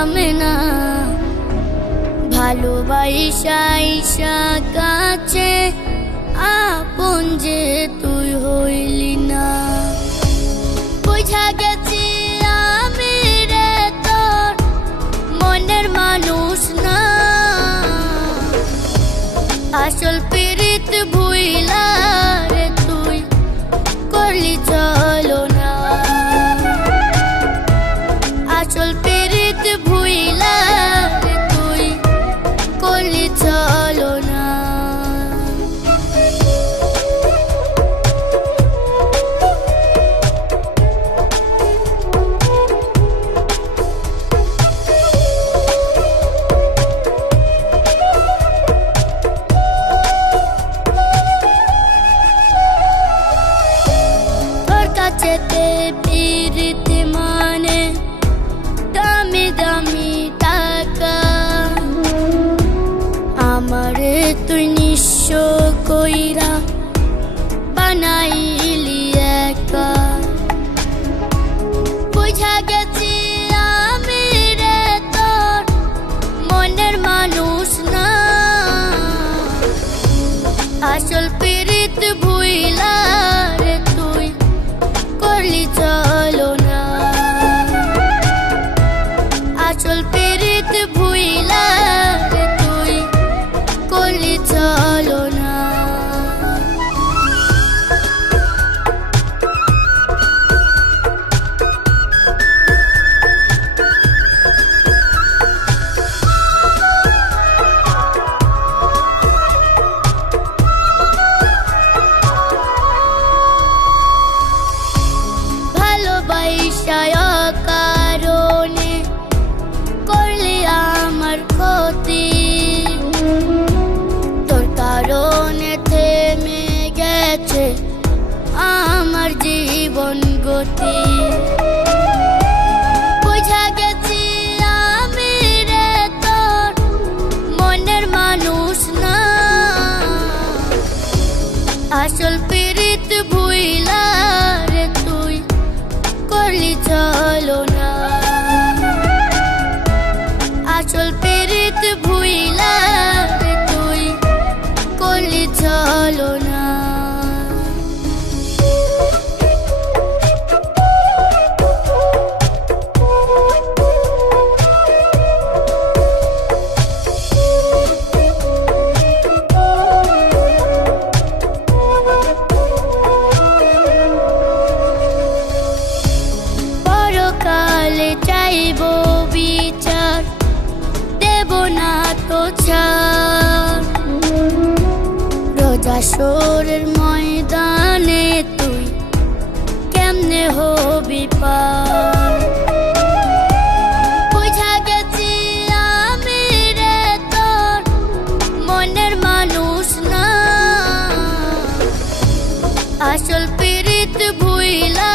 পাইলাম না, ভালোবাসা আইসা কাছে আপন যে তুই হইলি না। বুঝা গেছি আমি রে তোর মনের মানুষ না, আসল পিরিত ভুইলা রে তুই করলি চলো না। আসল পিরিত ভুইলা রে তুই করলি চলো না। যেতে পিরিতি মানে দামি দামি টাকা, আমারে তুই নিঃস্ব কইরা বানাইলি একা। বুঝা গেছি আমি রে তোর মনের মানুষ না, আসল পিরিত ভুইলা রে তুই করলি চলো না। আসল পিরিত ভুইলা রে তুই করলি চলো না। ভালোবাসায় কারণে করলি আমার ক্ষতি, তোর কারণে থেমে গেছে আমার জীবন গতি। বুঝা গেছি আমি রে তোর মনের মানুষ না, আসল পিরিত ভুইলা রে তুই করলি চলো না। আসল পিরিত ভুইলা রে তুই করলি চলো না। কালে চাইব বিচার, দেব না তো ছাড়। রোজা শোরের ময়দানে তুই কেমনে হবি পার। বুঝা গেছি আমি রে তোর মনের মানুষ না, আসল পিরিত ভুইলা